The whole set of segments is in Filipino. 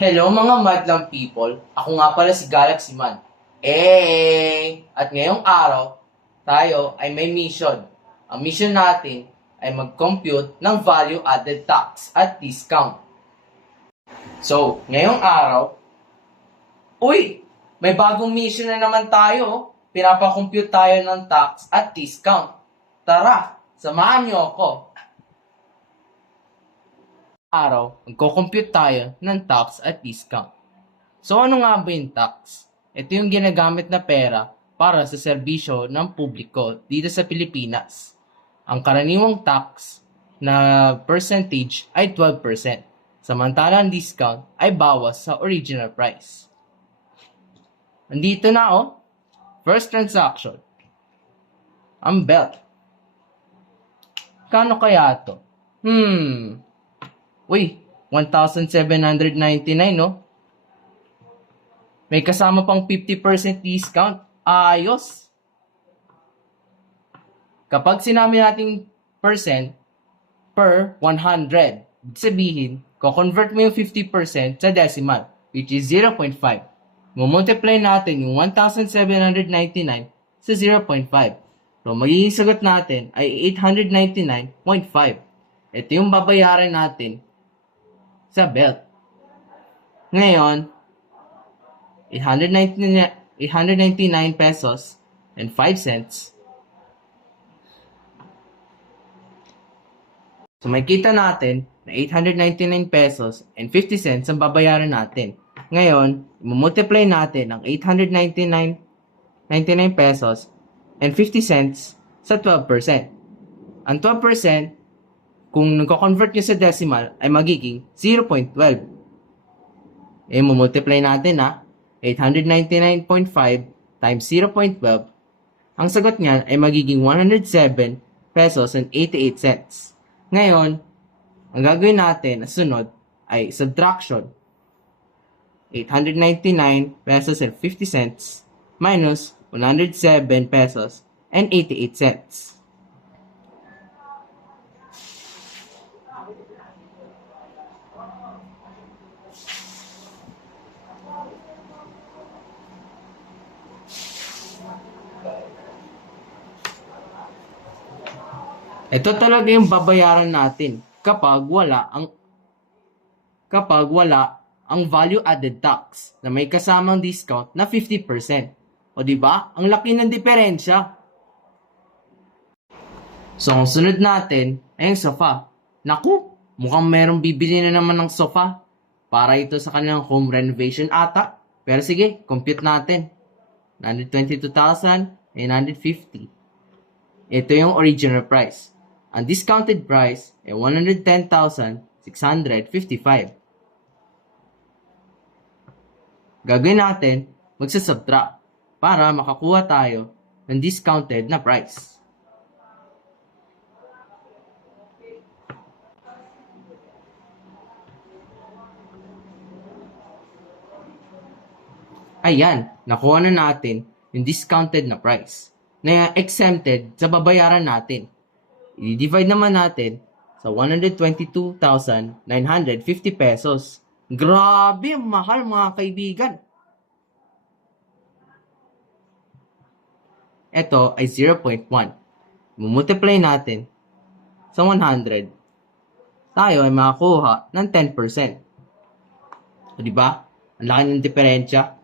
Hello mga madlang people, ako nga pala si Galaxy Man. At ngayong araw, tayo ay may mission. Ang mission natin ay mag-compute ng value added tax at discount. So, ngayong araw, may bagong mission na naman tayo. Pinapakompute tayo ng tax at discount. Tara, samahan niyo ako. Araw, magko-compute tayo ng tax at discount. So ano nga ba yung tax? Ito yung ginagamit na pera para sa serbisyo ng publiko dito sa Pilipinas. Ang karaniwang tax na percentage ay 12%, samantalang discount ay bawas sa original price. Nandito na first transaction, ang belt. Kano kaya to? 1,799 May kasama pang 50% discount. Ayos! Kapag sinabi natin percent per 100, sabihin, ko-convert mo yung 50% sa decimal, which is 0.5. Multiply natin yung 1,799 sa 0.5. So, magiging sagot natin ay 899.5. Ito yung babayaran natin sa belt. Ngayon, 899 pesos and 5 cents. So, makikita natin na 899 pesos and 50 cents ang babayaran natin. Ngayon, multiply natin ang 899 pesos and 50 cents sa 12%. Ang 12%, kung nagko-convert nyo sa decimal, ay magiging 0.12. Multiply natin 899.5 times 0.12. Ang sagot niyan ay magiging 107 pesos and 88 cents. Ngayon, ang gagawin natin na sunod ay subtraction. 899 pesos and 50 cents minus 107 pesos and 88 cents. Ito talaga yung babayaran natin kapag wala ang value added tax na may kasamang discount na 50%. O di ba? Ang laki ng diferensya. So, ang sunod natin ay yung sofa. Naku, mukhang merong bibili na naman ng sofa para ito sa kanilang home renovation ata. Pero sige, compute natin. 122,950. Ito yung original price. Ang discounted price ay 110,655. Gagawin natin, magsasubtract para makakuha tayo ng discounted na price. Ayan, nakuha na natin yung discounted na price na exempted sa babayaran natin. I-divide naman natin sa 122,950 pesos. Grabe, mahal mga kaibigan. Ito ay 0.1. Multiply natin sa 100. Tayo ay makakuha ng 10%. O diba? Ang laki ng diferensya.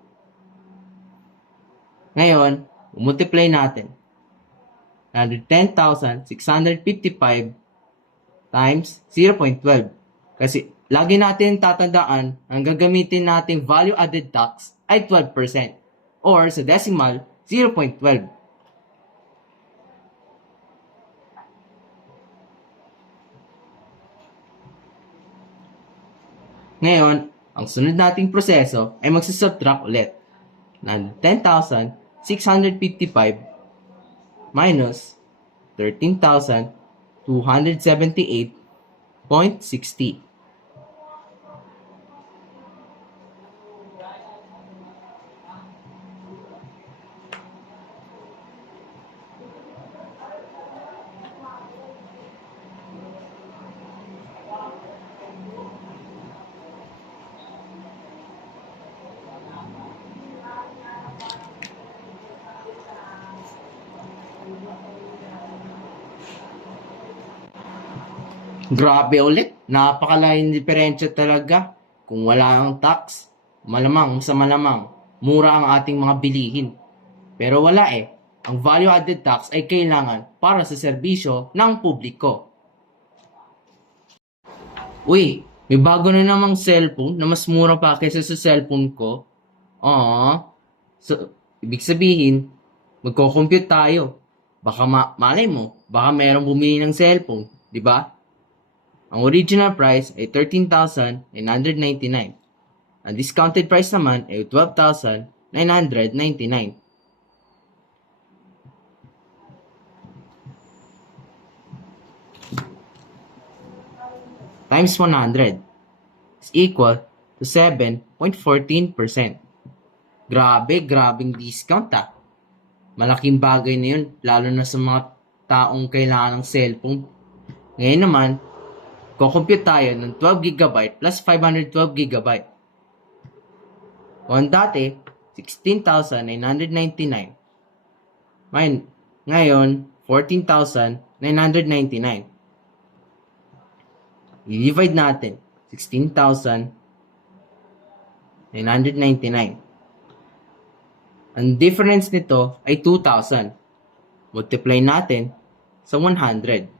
Ngayon, multiply natin 110,655 times 0.12. Kasi lagi natin tatandaan ang gagamitin nating value added tax ay 12% or sa decimal 0.12. Ngayon, ang sunod nating proseso ay magsasubtract ulit ng 10,655 minus 13,278.60. Grabe ulit, napakalaking diferensya talaga. Kung wala ang tax, malamang sa malamang, mura ang ating mga bilihin. Pero wala eh. Ang value added tax ay kailangan para sa serbisyo ng publiko. Uy, may bago na namang cellphone na mas mura pa kaysa sa cellphone ko. So, ibig sabihin, magko-compute tayo. Baka malay mo, baka merong bumili ng cellphone, di ba? Ang original price ay 13,999. Ang discounted price naman ay 12,999. Times 100 is equal to 7.14%. Grabing discount ah. Malaking bagay na yun, lalo na sa mga taong kailangan ng cellphone. Ngayon naman, kukompute tayo ng 12GB plus 512GB. Kung dati, 16,999. Ngayon, 14,999. I-divide natin. 16,999. Ang difference nito ay 2,000. Multiply natin sa 100.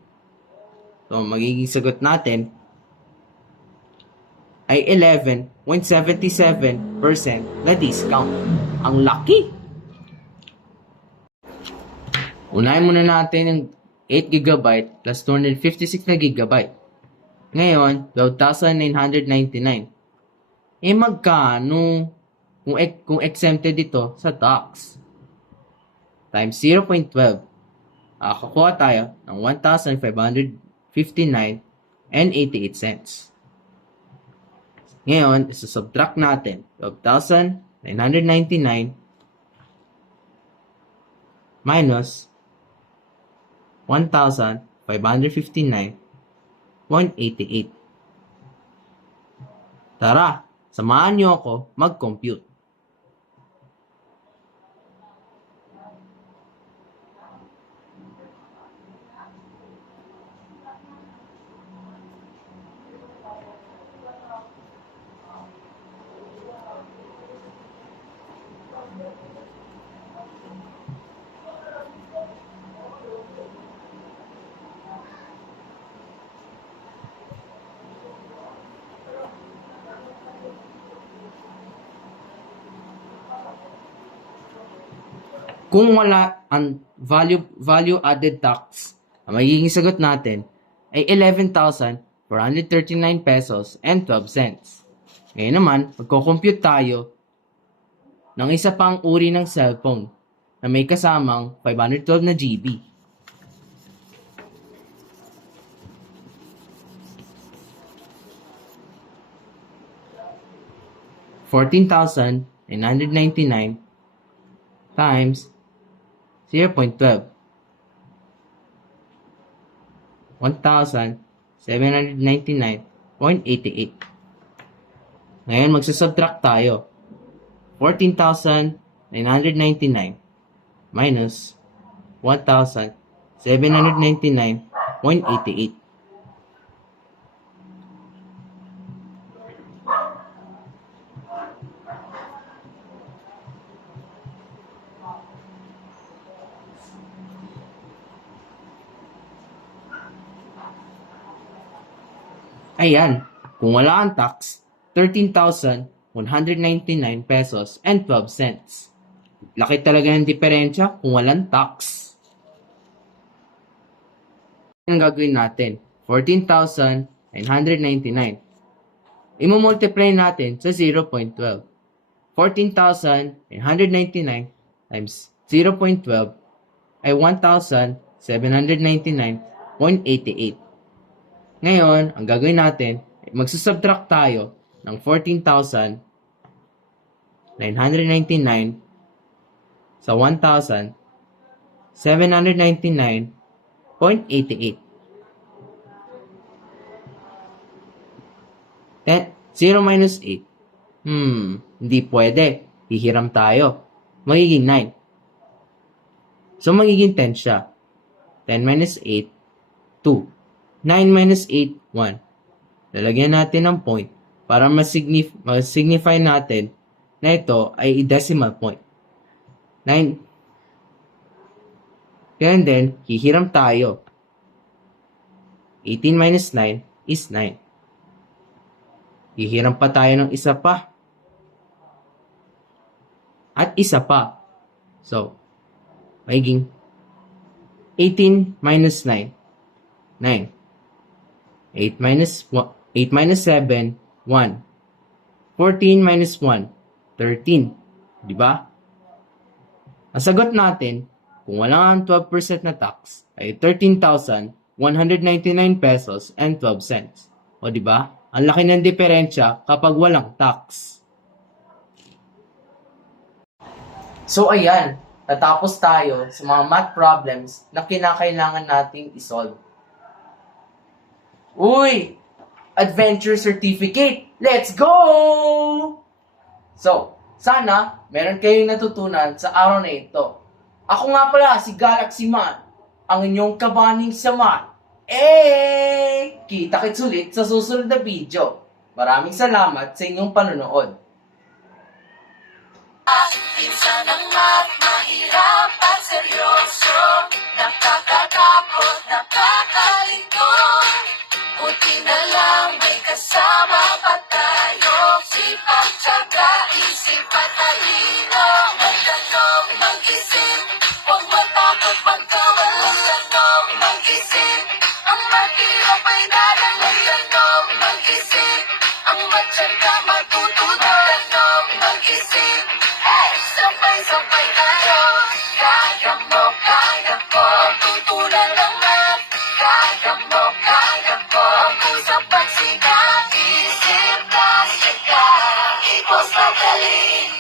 So, magiging sagot natin ay 11.77% na discount. Ang laki! Unahin muna natin yung 8GB plus 256 na gigabyte. Ngayon, 12,999. Magkano kung exempted ito sa tax? Times 0.12. Kakuha tayo ng 1,559 and 88 cents. Ngayon, isa-subtract natin 12,999 minus 1,559.88. Tara, samahan niyo ako mag-compute. Kung wala ang value added tax, ang magiging sagot natin ay 11,439 pesos and 12 cents. Ngayon naman, magko-compute tayo ng isa pang uri ng cellphone na may kasamang 512 na GB. $14,999 times 0.12. 1,799.88. Ngayon, magsasubtract tayo. 14,999 minus 1,799.88. Ayan, kung wala ang tax, 13,199 pesos and 12 cents. Laki talaga ng diferensya kung walang tax. Ang gagawin natin, 14,999. Imumultiply natin sa 0.12. 14,999 times 0.12 ay 1,799.88. Ngayon, ang gagawin natin, magsasubtract tayo ng 14,999 sa 1,799.88. 0 minus 8. Hindi pwede. Hihiram tayo. Magiging 9. So, magiging 10 siya. 10 minus 8, 2. 9 minus 8, 1. Lalagyan natin ng point para mas-signify natin na ito ay decimal point. 9. And then, hihiram tayo. 18 minus 9 is 9. Hihiram pa tayo ng isa pa. At isa pa. So, magiging 18 minus 9, 9. 8 minus 7, 1. 14 minus 1, 13. Diba? Ang sagot natin, kung wala ang 12% na tax, ay 13,199 pesos and 12 cents. O diba? Ang laki ng diferensya kapag walang tax. So ayan, natapos tayo sa mga math problems na kinakailangan nating isolve. Uy! Adventure Certificate! Let's go! So, sana meron kayong natutunan sa araw na ito. Ako nga pala si Galaxy Man, ang inyong kabaning sa math. Kita-kits ulit sa susunod na video. Maraming salamat sa inyong panonood. Minsan ang math, mahirap at seryoso, nakakatakot, nakakalito. Buti na lang may kasama pa tayo, sipag, tiyaga, isip at talino. Magtanong, mag-isip, huwag matakot magkawala. Magtanong, mag-isip, ang mahirap ay dadali. Magtanong, mag-isip, ang matyaga matutunan. Magtanong, mag-isip, sabay-sabay tayo. Kaya mo, kaya ko, tutunan ng math. Kaya mo, kaya ko, usap pag sinabi, isip ka, equals madali.